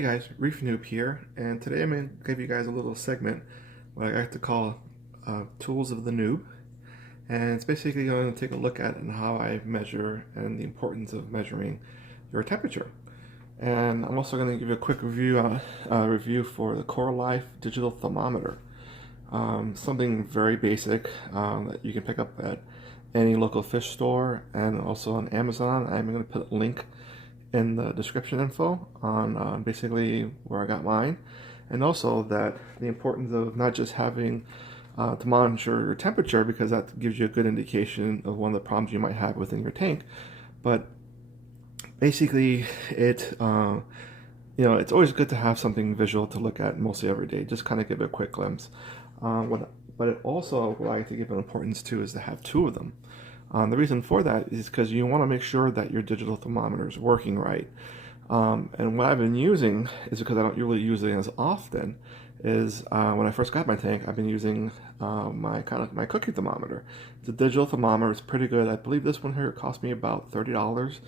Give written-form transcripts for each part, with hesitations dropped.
Hey guys, Reef Noob here, and today I'm going to give you guys a little segment what I like to call Tools of the Noob. And it's basically going to take a look at how I measure and the importance of measuring your temperature. And I'm also going to give you a quick review for the Coralife digital thermometer. Something very basic that you can pick up at any local fish store and also on Amazon. I'm going to put a link in the description info on basically where I got mine, and also that the importance of not just having to monitor your temperature, because that gives you a good indication of one of the problems you might have within your tank, but basically it's always good to have something visual to look at mostly every day, just kind of give it a quick glimpse. But it also, what I like to give an importance to is to have two of them. The reason for that is because you want to make sure that your digital thermometer is working right. And what I've been using is, because I don't really use it as often, is when I first got my tank, I've been using my cooking thermometer. The digital thermometer is pretty good. I believe this one here cost me about $30.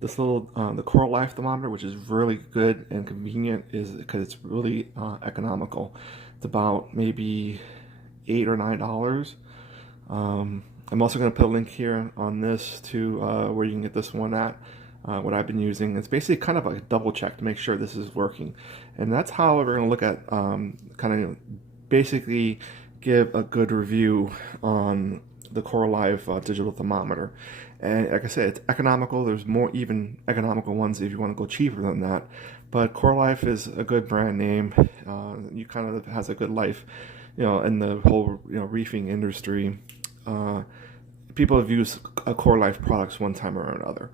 This little the Coralife thermometer, which is really good and convenient, is because it's really economical. It's about maybe $8 or $9. I'm also going to put a link here on this to where you can get this one at, what I've been using. It's basically kind of like a double check to make sure this is working. And that's how we're going to look at basically give a good review on the Coralife digital thermometer. And like I said, it's economical. There's more even economical ones if you want to go cheaper than that. But Coralife is a good brand name. You kind of has a good life, in the whole reefing industry. People have used Coralife products one time or another.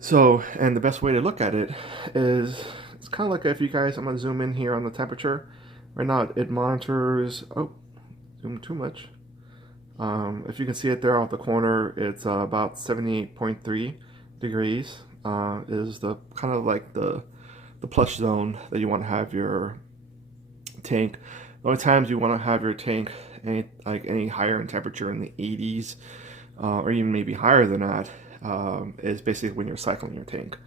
So, and the best way to look at it is, it's kind of like, if you guys, I'm going to zoom in here on the temperature. Right now it monitors, zoom too much. If you can see it there off the corner, it's about 78.3 degrees is the kind of like the plush zone that you want to have your tank. The only times you want to have your tank any higher in temperature, in the 80s or even maybe higher than that, is basically when you're cycling your tank,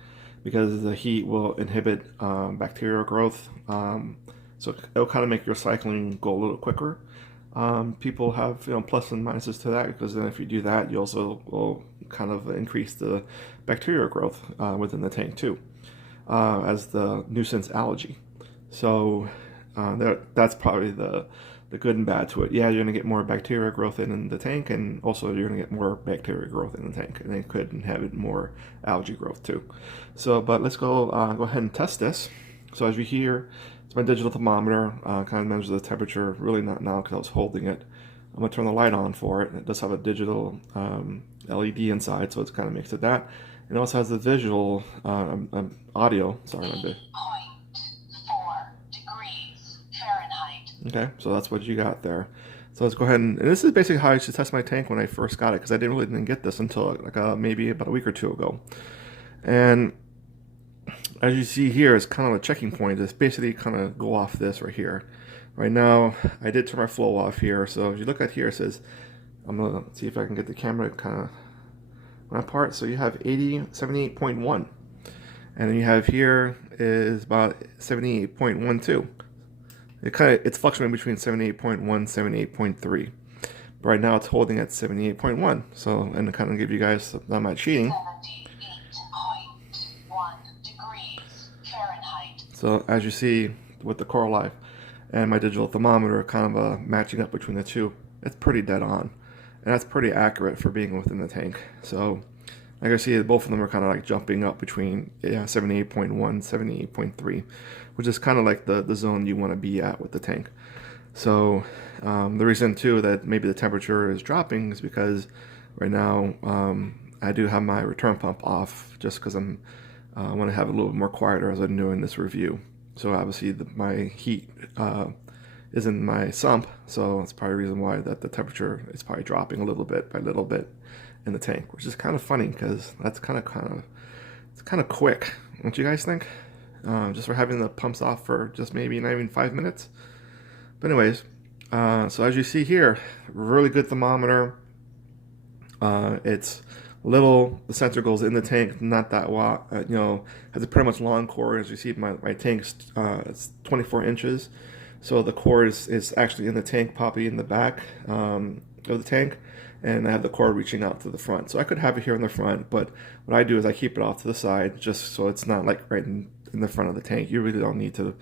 because the heat will inhibit bacterial growth, so it'll kind of make your cycling go a little quicker. People have plus and minuses to that, because then if you do that, you also will kind of increase the bacterial growth within the tank too, as the nuisance algae. So that's probably the good and bad to it. Yeah, you're going to get more bacteria growth in the tank, and also you're going to get more bacteria growth in the tank, and it could inhibit more algae growth too. So, but let's go ahead and test this. So as you hear, it's my digital thermometer. Kind of measures the temperature. Really not now because I was holding it. I'm going to turn the light on for it. It does have a digital LED inside, so it kind of makes it that. It also has the visual audio. Sorry, my bad. Okay, so that's what you got there. So let's go ahead and this is basically how I used to test my tank when I first got it, because I didn't get this until maybe about a week or two ago. And as you see here, it's kind of a checking point. It's basically kind of go off this right here. Right now, I did turn my flow off here. So if you look at here, it says, I'm gonna see if I can get the camera kind of apart. So you have 78.1, and then you have here is about 78.12. It's fluctuating between 78.1 78.3. But right now it's holding at 78.1. So, and to kind of give you guys, I'm not cheating. 78.1 degrees Fahrenheit. So as you see with the Coralife and my digital thermometer kind of matching up between the two, it's pretty dead on. And that's pretty accurate for being within the tank. So like I see, both of them are kind of like jumping up between 78.1, 78.3, which is kind of like the zone you want to be at with the tank. So the reason too that maybe the temperature is dropping is because right now I do have my return pump off, just because I want to have it a little bit more quieter as I'm doing this review. So obviously my heat is in my sump, so it's probably the reason why that the temperature is probably dropping a little bit by little bit in the tank, which is kind of funny, because that's kind of quick, don't you guys think? Just for having the pumps off for just maybe not even 5 minutes. But anyways, so as you see here, really good thermometer. It's The sensor goes in the tank, not that wide, has a pretty much long cord. As you see, my tank's it's 24 inches. So the cord is actually in the tank, probably in the back of the tank. And I have the cord reaching out to the front. So I could have it here in the front, but what I do is I keep it off to the side just so it's not like right in the front of the tank. You really don't need to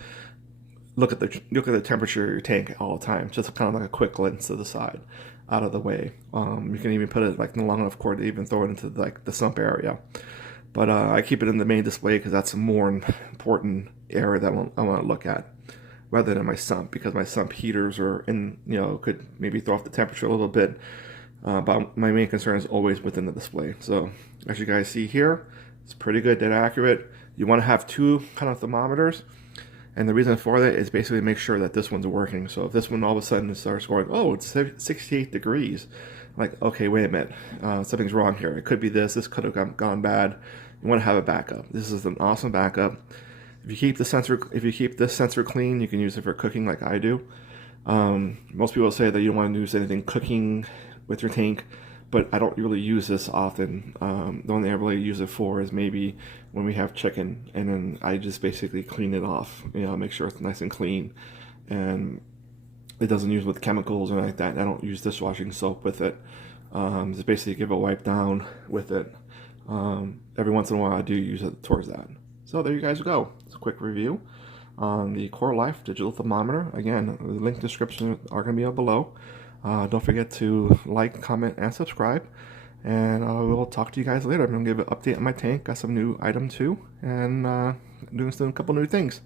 look at the temperature of your tank all the time. Just kind of like a quick glance to the side, out of the way. You can even put it like in a long enough cord to even throw it into like the sump area. But I keep it in the main display because that's a more important area that I want to look at, rather than my sump, because my sump heaters are in, could maybe throw off the temperature a little bit. But my main concern is always within the display. So as you guys see here, it's pretty good, dead accurate. You want to have two kind of thermometers, and the reason for that is basically make sure that this one's working. So if this one all of a sudden starts going, oh, it's 68 degrees, like, okay, wait a minute, something's wrong here. It could be this could have gone bad. You want to have a backup. This is an awesome backup. If you keep this sensor clean, you can use it for cooking like I do. Most people say that you don't want to use anything cooking with your tank, but I don't really use this often. The only thing I really use it for is maybe when we have chicken, and then I just basically clean it off, make sure it's nice and clean, and it doesn't use with chemicals or like that. I don't use dishwashing soap with it. Just basically give a wipe down with it. Every once in a while I do use it towards that. So there you guys go. It's a quick review on the Coralife digital thermometer. Again, the link description are going to be up below. Don't forget to like, comment, and subscribe. And I will talk to you guys later. I'm going to give an update on my tank. Got some new items too. And doing a couple new things.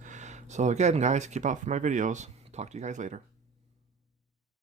So again, guys, keep out for my videos. Talk to you guys later.